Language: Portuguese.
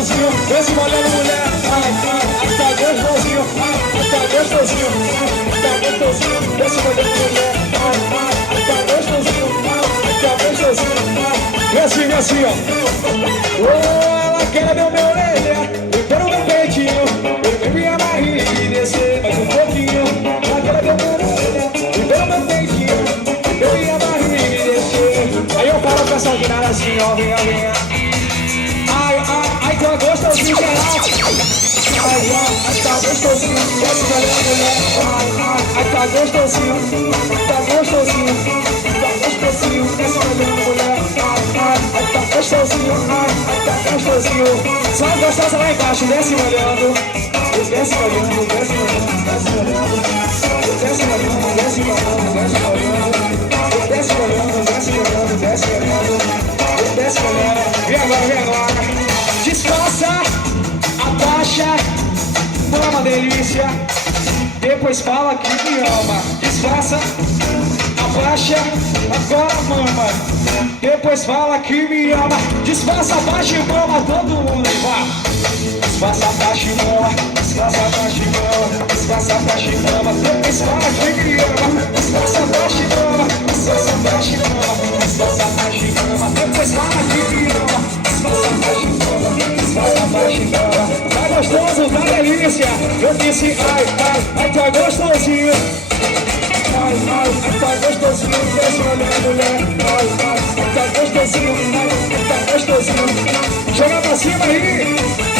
gostosinho, desce molhando mulher. Ai, tá gostosinho, tá gostosinho, tá gostosinho, desce molhando mulher. Ai, tá gostosinho, tá gostosinho. E assim, ó. Oh, ela quer ver o meu orelha, eu quero meu peitinho, eu quero minha barriga e descer mais um pouquinho. Ela quer ver o meu orelha, eu quero meu peitinho, eu quero minha barriga e descer. Aí eu falo pra essa guinada assim, ó, venha, venha. Ai, tá gostosinho, geral. Ai, tá gostosinho, desce molhando mulher. Ai, tá gostosinho, tá gostosinho, tá gostosinho, desce molhando mulher. Ai, tá gostosinho, tá gostosinho. Só gostosa lá embaixo, desce molhando. Desce molhando, desce molhando, desce molhando. Desce molhando, desce molhando, desce molhando. Desce molhando, desce molhando, desce molhando. Desce molhando. Vem agora, vem agora. Disfarça, abaixa, mama delícia. Depois fala que me ama. Disfarça, abaixa, agora mama. Depois fala que me ama. Disfarça, abaixa e mama todo mundo e vá. Disfarça, abaixa e mama. Disfarça, abaixa e mama. Disfarça, abaixa e mama. Depois fala que me ama. Disfarça, abaixa e mama. Disfarça, abaixa e mama. Disfarça, abaixa e mama. Depois fala que me ama. Disfarça, abaixa e mama. Disfarça, abaixa e mama. Tá gostoso, tá delícia. Eu disse ai, tá gostosinho. Ai, tá gostosinho, desce molhando mulher. Ai, tá gostosinho, tá gostosinho. Joga pra cima aí.